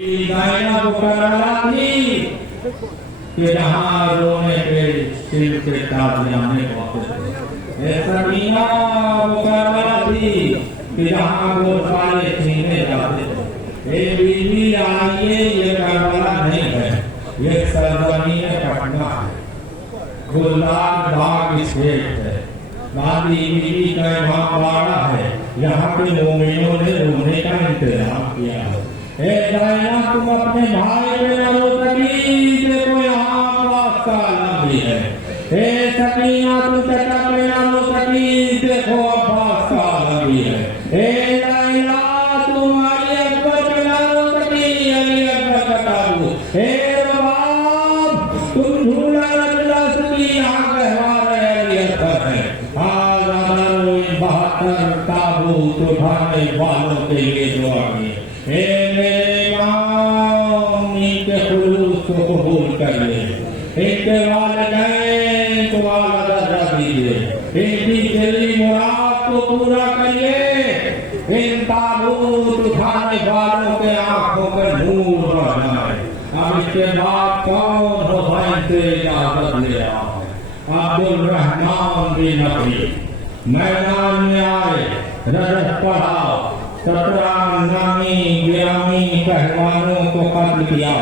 زینب کربلا تھی کہ جہاں رونے کے سر کے تازیانے واپس تھے. سکینہ کربلا تھی کہ جہاں گوشت والے سینے جاتے تھے. اے بیوی آئیے، یہ کربلا نہیں ہے، یہ سرزمین پٹنہ ہے، گلزار باغ اسٹیٹ ہے. دادی بیوی کا امام باڑہ ہے، یہاں کے مومنوں نے رونے کا انتظام کیا ہے. اے زینب تم اپنے بھائی پہ نہ رو سکی، دیکھو یہاں واسطہ نبی ہے. اے سکینہ تم چچا پہ نہ رو سکی، دیکھو عباس کا نبی ہے. اے لیلا تم علی اکبر پہ نہ رو سکی، علی اکبر کا تابوت. اے رباب تم جھولا نہ سکی، یہاں گہوارہ علی اکبر ہے. آزادار 72 تابوت اٹھانے والوں کے لیے دعا کی. اے میرے امام ان کے خلوص کو قبول کر لے، ان کے والدین کو اعلیٰ درجہ دیجیے، ان کی دلی مراد کو پورا کریے. ان تابوت اٹھانے والوں کے آنکھوں پر نور بڑھ جائے. اب اس کے بعد کون حسین سے اجازت لے آئے؟ عبد الرحمن بن نبی میدان میں آئے، رجب پڑھا، 17 نامی گرامی پہلوانوں کو قتل کیا.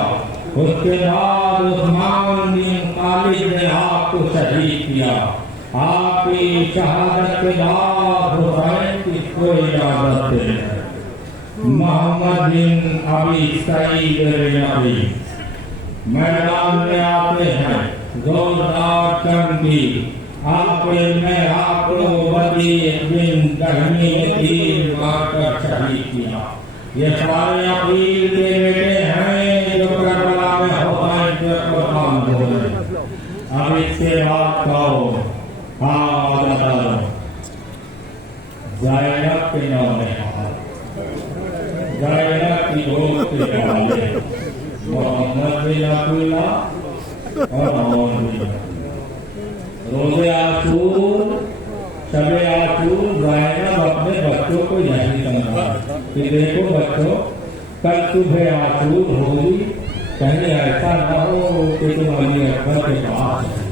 اس کے بعد عثمان بن خالد نے آپ کو شہید کیا. آپ کی شہادت کے بعد حسین کس کو اجازت دے؟ محمد بن ابی سعید رضوی میدان میں آتے ہیں، زوردار چمکی. آپ نے آپ کو بدی بن دہمی نے تیر مار کر شہید کیا. یہ سارے عقیل کے بیٹے ہیں جو کربلا میں حسین کے قربان ہوئے. اب اس کے بعد کہو زینب کے نام ہے، زینب کی دوست کے حوالے محمد بن عبداللہ اور عمر بن روزے عاشور، شب عاشور زینب اپنے بچوں کو یہی سمجھا کہ دیکھو بچوں، کل صبح عاشور ہوگی، کہیں ایسا نہ ہو کہ تم علی اکبر کے پاس ہے.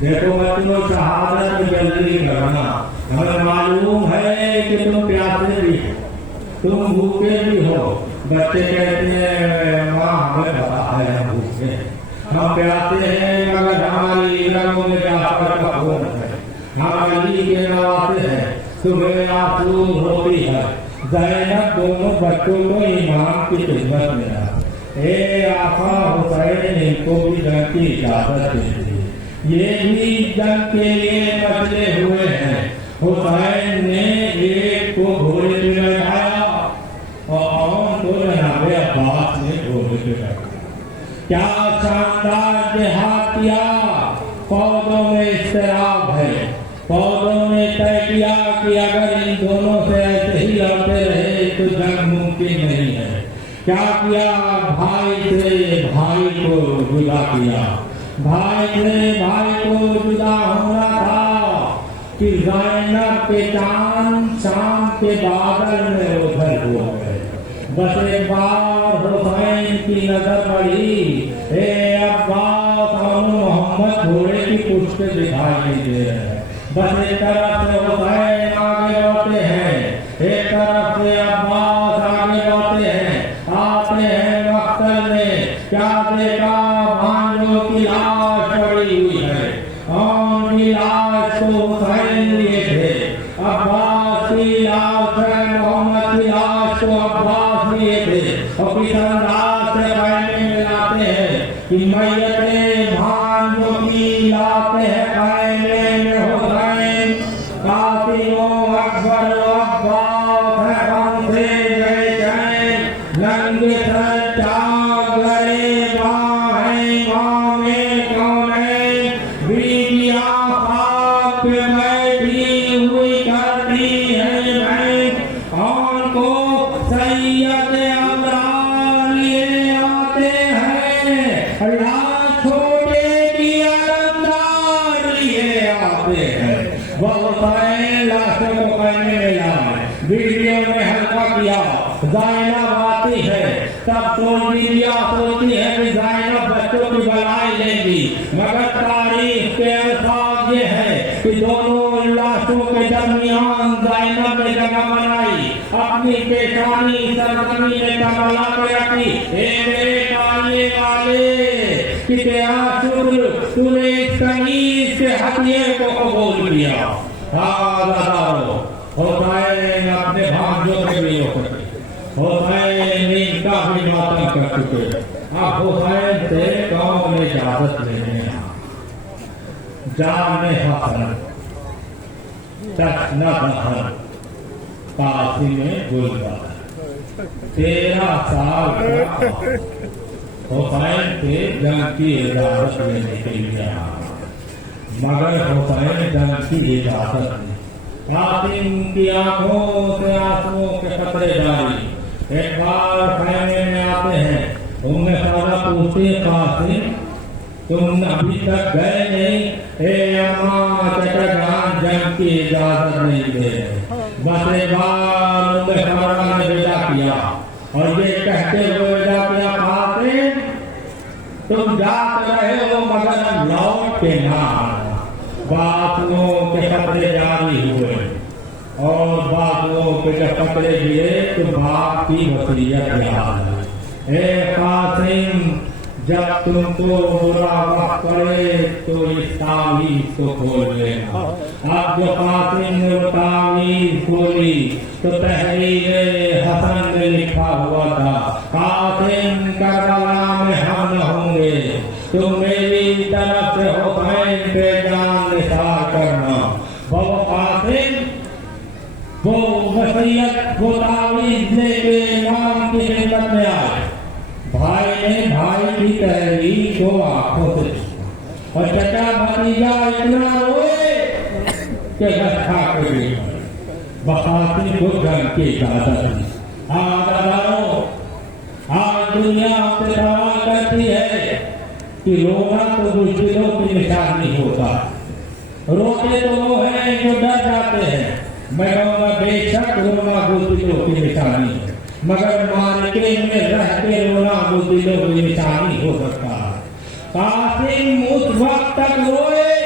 دیکھو بچوں، شہادت میں جلدی کرنا. ہمیں معلوم ہے کہ تم پیاسے بھی ہو، تم بھوکے بھی ہو. بچے کہتے ہیں ماں ہمیں پتا ہے ہم بھوکے، ہم پیاسے ہیں، مگر ہماری رگوں میں جعفر کا خون ہے، ہم علی کے نواسے ہیں. صبح عاشور ہوتی ہے، زینب دونوں بچوں کو امام کی خدمت میں رہا. اے آقا حسین ان کو بھی جنگ کی اجازت دے دی، یہ بھی جنگ کے لیے مسلے ہوئے ہیں. حسین نے ایک کو گھوڑے پہ بیٹھایا اور کو جناب عباس نے گھوڑے پہ بیٹھایا. کیا شاندار جہاد کیا. فوجوں میں اضطراب ہے، فوجوں نے طے کیا کہ اگر ان دونوں سے ایسے ہی لڑتے رہے تو جنگ ممکن نہیں ہے. کیا کیا؟ بھائی سے بھائی کو جدا کیا. بھائی سے بھائی کو جدا ہونا تھا کہ زینب کے چاند شام کے بادل میں ادھر ہو گئے. بس ایک بار حسین کی نظر پڑی، اے عباس اور محمد گھوڑے کی پشت دکھائی نہیں دے رہے. بس ایک طرف سے حسین آگے بڑھتے ہیں، ایک طرف سے عباس آگے بڑھتے ہیں. آتے ہیں مقتل میں، کیا دیکھا؟ بھانجوں کی لاش پڑی ہوئی ہے. ان کی لاش کو حسین لیے تھے، عباس کی لاش ہے، محمد کی لاش کو عباس لیے تھے. اور کس انداز سے خیمے میں لاتے ہیں کہ میتیں بھانجوں کی لاتے ہیں خیمے میں. حسین قاسم اکبر و عباس ہے غم سے گئے چین، ننگے سر چاک گئے باہیں مامے کونین. بیویاں خاک پہ بیٹھی ہوئی کرتی ہے بہن، ان کو سید ابرار لیے آتے ہیں، لاش چھوٹے کی علمدار لیے آتے ہیں. وہ حسین لاشوں کو خیمے میں لائے، بیویوں نے ہلکا کیا. زینب آتی ہے، सब सोच लिया, सोचती है कि ज़ैनब बच्चों की भलाई लेंगी, मगर तारीख के अल्फाज ये है कि दोनों लाशों के दरमियान ज़ैनब ने जगह बनाई, अपनी पेशानी सरजमी ने करबला पे रखी। हे मेरे काले वाले कि तेरा शुक्र, तूने इस कनीज के हथिये को कबूल किया। हुसैन अपने भांजों के लिए हुसैन इनका भी मातम कर चुके। अब हुसैन से कौन ने इजाजत लेने जान हसन तक न दहन काशी में गुलजार 13 साल हुसैन से जंग की इजाजत लेने के लिए, मगर हुसैन जंग की इजाजत नहीं। कासिम की आंखों से आंसुओं के कतरे जारी। एक बार खैमे में आते हैं, उनमें सारा पूछते कासिम तुम अभी तक गए नहीं? चचा जान जंग की इजाजत नहीं दे। बस एक बार उनमें सारा ने विदा किया और ये कहते हुए विदा किया, कासिम तुम जाते रहे हो मगर हम लौट के ना आना। बातों के कपड़े जारी हुए और बातों के जब कपड़े गिरे तो बाप की वसीयत याद आई। ए कासिम जब तुमको बुरा वक्त पड़े तो इस तावीज़ को खोल लेना। अब जो कासिम ने तावीज़ खोली तो तहरीर हसन में लिखा हुआ था, कासिम करबला में हम होंगे, तो मेरी तरफ से हुसैन पे जान निसार करना। वो कासिम वो वसीयत वो तावीज़ लेके इमाम की खिदमत में आए। भाई ने भाई की तहरीर को आंखों से और चचा भतीजा इतना रोए कि गठा के बखाती को घर की इजाजत। आज दुनिया आपसे सवाल करती है कि रोना तो बुज़दिलों की निशानी होता है। रोते तो वो हैं जो डर जाते हैं। मैं कहूँगा बेशक रोना बुज़दिलों की निशानी है, मगर मार्के में रह के रोना बुज़दिलों की निशानी हो सकता है। कासिम उस वक्त तक रोए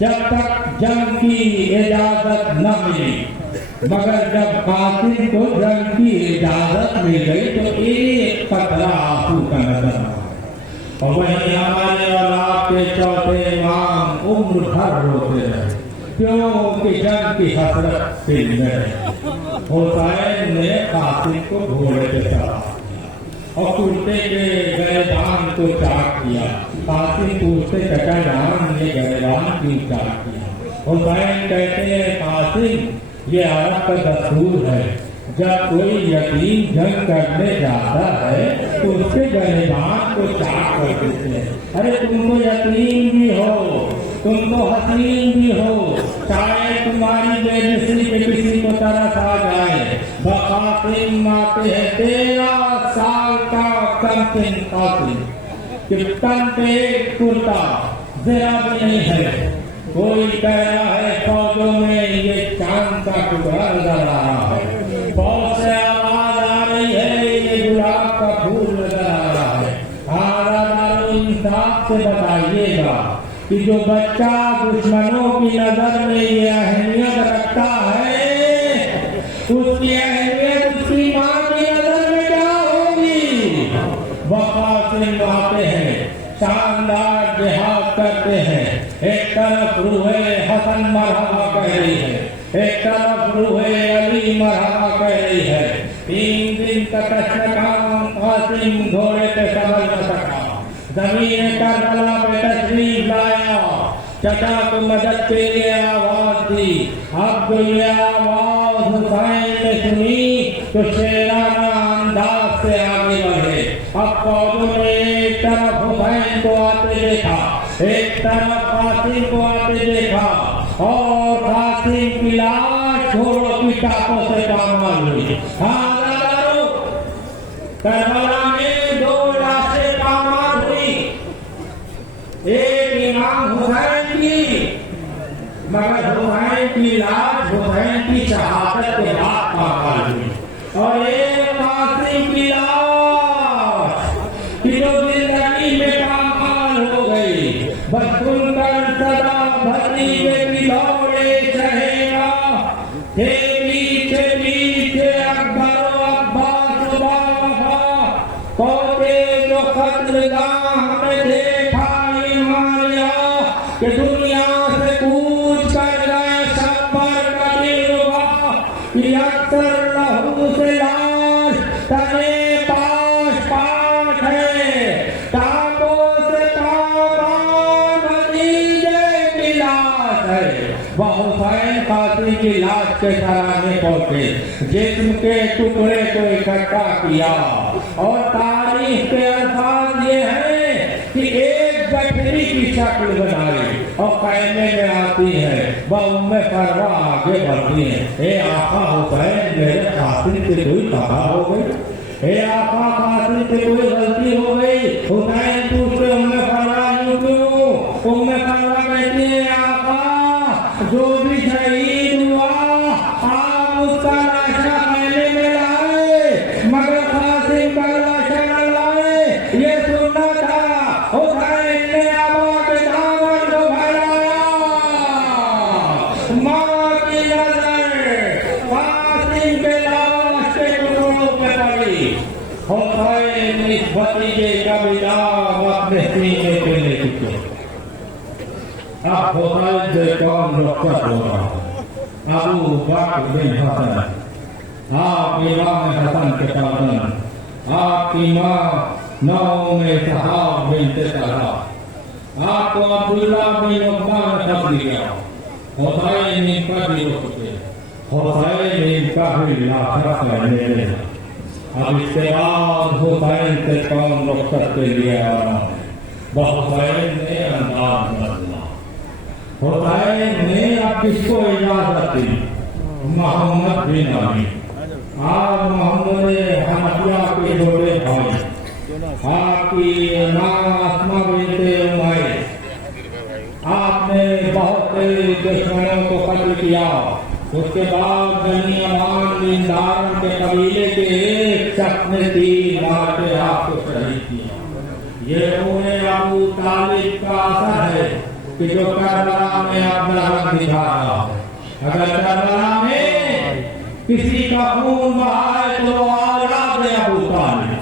जब तक जंग की इजाजत न मिली, मगर जब कासिम को जंग की इजाजत मिल गई तो एक कतरा आंसू का नजर आया। और वहीं हमारे और आपके चौथे इमाम उम्र भर रोते रहे, क्योंकि जंग की हसरत से हुसैन ने कासिम को घोड़े पे चढ़ा और कुर्ते के गैबान को चाक किया। कासिम पूछते चचा जान ये गैबान क्यों चाक किया? हुसैन कहते हैं कासिम ये अरब का दस्तूर है, जब कोई यतीम जंग करने जाता है तो उसके गैबान को चाक कर देते हैं। अरे तुम तो यतीम भी हो, तुम तो हसीन भी हो, शायद तुम्हारी बेनसीबी पे किसी को तरस आ जाए। कासिम आते हैं 13 साल का कमसिन कासिम कि तन पे एक कुर्ता जरा भी नहीं है। कोई कह रहा है फौजों में ये चांद का टुकड़ा नजर आ रहा है, फौज से आवाज आ रही है ये गुलाब का फूल नजर आ रहा है। आदादारो इंसाफ से बताइएगा कि जो बच्चा दुश्मनों की नजर में ये अहमियत रखता है, उसकी अहमियत उसकी माँ की नजर में क्या होगी? कासिम आते हैं, शानदार जिहाद करते हैं। एक तरफ रूहे हसन मरहबा कह रही है, एक तरफ रूहे अली मरहबा कह रही है। 3 दिन तक कासिम घोड़े पे संभल न सका, जमीन करबला पे तशरीफ लाया, चचा को मदद के लिए आवाज दी। अब जो ये आवाज हुसैन ने सुनी तो शेराना अंदाज से आगे बढ़े। अब फौजों ने एक तरफ हुसैन को आते देखा, एक तरफ कासिम को आते देखा और कासिम की लाश घोड़ों की टापों से पामाल हुई। करबला में 2 लाशें पामाल हुई, एक इमाम हुसैन की, मगर हुसैन की लाश हुसैन की शहादत के बाद पामाल हुई, और एक कासिम की लाश कि जो जिंदगी में पामाल हो गई, बस सुनकर सदा भरनी बेटी दौड़े चहेगा, हे पीछे पीछे अकबर अब्बास बाबा, तोते जो खतरगाह में देखा हिमालय, कि दुनिया से कूच कर गए शंबर का दिलवा, कि अक्सर लहू से लाश तने पाश पाश है, टापों से पामान भतीजे की लाश है। वह हुसैन कासिम की लाश के सराहने पहुंचे, जिस्म के टुकड़े को इकट्ठा किया, और तारीख के अल्फाज ये हैं कि एक गठरी की शक्ल बनाई और कहने में आती है, वह उम्मे फरवा आगे बढ़ती है, हे आका हुसैन मेरे कासिम से कोई खता हो गई, हे आका कासिम से कोई गलती हो गई। हुसैन पूछते उम्मे फरवा यूं क्यों? उम्मे फरवा कहती है, आका जो भी शहीद हुआ आप उसका लाशा कहने में लाए, मगर कासिम का लाशा न लाए, ये सुनना था। हुसैन ने आबा के दामन को फैलाया, माँ की नजर कासिम के लाश के टुकड़ों पे पड़ी। हुसैन इस भतीजे का विलाप अपने सीने पे ले चुके। अब हुसैन से कौन रुखसत हो रहा है? अबू बकर बिन हसन, आप इमाम हसन के कादन, आपकी माँ नौ में सहाब बिनते तलहा, आपको अब्दुल्ला बिन उस्मान सब दिया। हुसैन इनका भी हो चुके, हुसैन इनका भी लाखरत रहने लगा। अब इसके बाद हुसैन से कौन रुखसत के लिए आ रहा है? वह हुसैन ने अंदाज बदला। हुसैन ने अब किसको इजाजत दी? मोहम्मद बिन अली। आप मोहम्मद हनफिया के जोड़े भाई, आपकी मां अस्मा बिनते उमैस, आपने बहुत से दुश्मनों को कत्ल किया। उसके बाद बनी अमान बिन दारम के कबीले के एक शख्स ने 3 मार के आपको शहीद किया। ये उन्हें अबू तालिब का असर है कि जो करबला में अपना रंग दिखा रहा है। अगर करबला में किसी का खून बहाए तो औलाद अबू तालिब,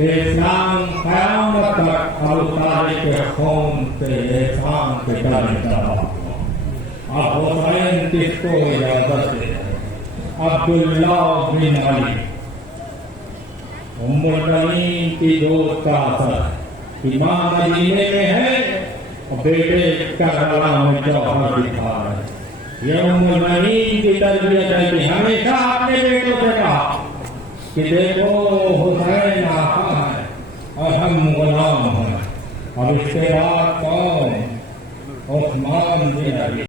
इस्लाम क़यामत तक अबू तालिब के खून से एहसान के डरता। अब हुसैन किसको इजाजत दे? अब्दुल्ला बिन अली, उम्मुल मोमिनीन की दोस्त का असर। इमाम मदीने में है और बेटे करबला में जौहर दिखा रहे। ये उम्मुल मोमिनीन की तरबियत है कि हमेशा अपने बेटों से कहा कि देखो हुसैन आका है और हम गुलाम हैं। अब इसके बाद कौन? उस्मान बिन अली।